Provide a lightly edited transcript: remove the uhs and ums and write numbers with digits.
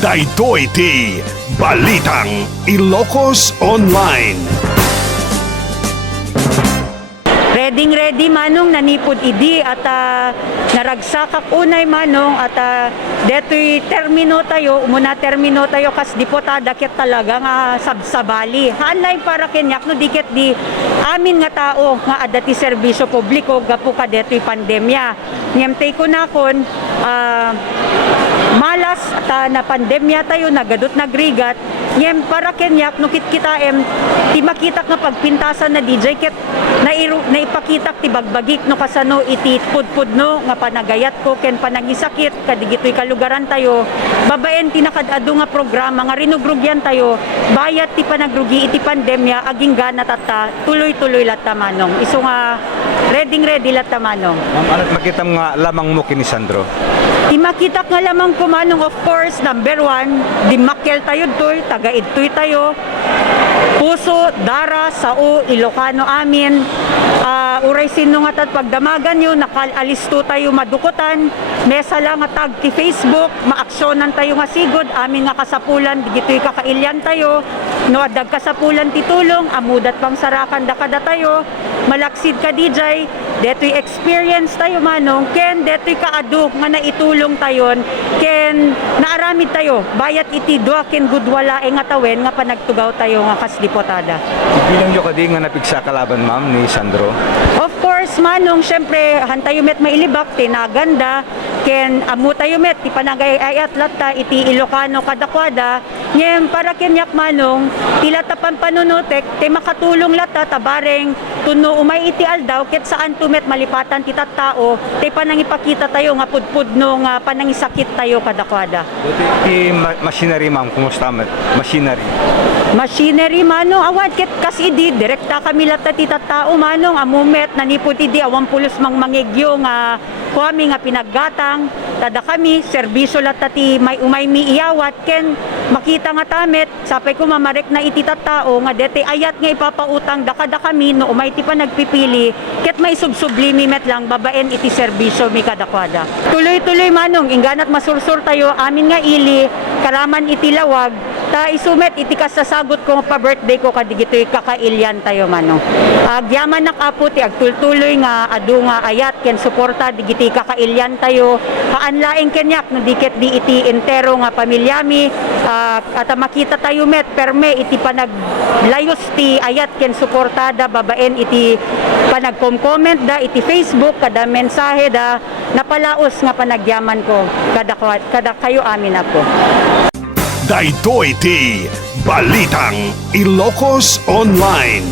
Daytoy iti Balitang Ilocos Online. Ready manong nanipod idi at naragsakak unay manong at detoy termino tayo, umuna termino tayo kas dipotada ket talaga nga sabsabali. Hanlay para kenyak no diket di amin nga tao nga adati serbisyo publiko gapu ka detoy pandemya. Ngem ko na kon malas at na pandemya tayo nagadot nagrigat ngem para kenyak no kitkitaem ti makitak nga pagpintasan na DJ ket naipakitak ti bagbagik no kasano iti pudpud no nga panagayat ko ken panagisakit kadigitoy kalugaran tayo babaen ti nakadado nga programa nga rinugrugyan tayo bayat ti panagrugi iti pandemya aging gana tatta tuloy-tuloy latta manong iso nga ready latta manong. Ma'am, ano't makita nga lamang mo kini Sandro? Di makitak nga lamang ko manong of course number 1 di makel tayo doy taga-idtoy tayo puso, dara, sao, Ilocano amin uray sino nga tat pagdamagan nyo nakalisto tayo madukutan mesa lang nga tag ti Facebook maaksyonan tayo nga sigod amin nga kasapulan digito'y kakailyan tayo no adag kasapulan ti tulong amudat pang sarakan dakada tayo malaksid ka DJ deto'y experience tayo manong ken deto'y kaadu nga naitulong tayon ken naaramid tayo bayat iti dua ken gudwala nga tawen nga panagtugaw tayo nga kasdipotada. Bilang yung kadi nga napigsa kalaban ma'am ni Sandro? Of course manong syempre hantayo met mailibak tinaganda ken amu tayo met ti panagayayat latta iti Ilocano kadakwada ngem para kenyak manong tilatapan panunutek ti makatulong latta tabareng tuno umay iti aldaw ket saan tumet malipatan ti tattao ti panangipakita tayo nga pudpudno nga panangisakit tayo kadakwada. Iti machinery ma'am, kumusta Machinery manong awad ket kas idi direkta kami latta ti tattao manong amumet nanipod idi awan pulos mang mangegyo nga kuami nga pinaggatang tada kami serbisyo latta ti may umay mi iyawat ken makita nga tamet sapay ko mamarek na iti tattao nga dete ayat nga ipapautang dakada kami no umay ti pa nagpipili ket may subsublimi met lang babaen iti serbisyo mi kadakwada. Tuloy-tuloy manong ingganat masursur tayo amin nga ili karaman iti lawag ta isumet iti kasasagot ko pa birthday ko kadigitoy kakailyan tayo manong. Agyaman nakapo ti agtultuloy nga adu nga ayat ken suporta digiti kakailyan tayo kaanlaeng kenyak no diket di iti entero nga pamilyami at makita tayo met perme iti panaglayos ti ayat ken suportada babaen iti panagkom-comment da iti Facebook kada mensahe da napalaos nga panagyaman ko kada kayo amin ako. Daytoy iti Balitang Ilocos Online.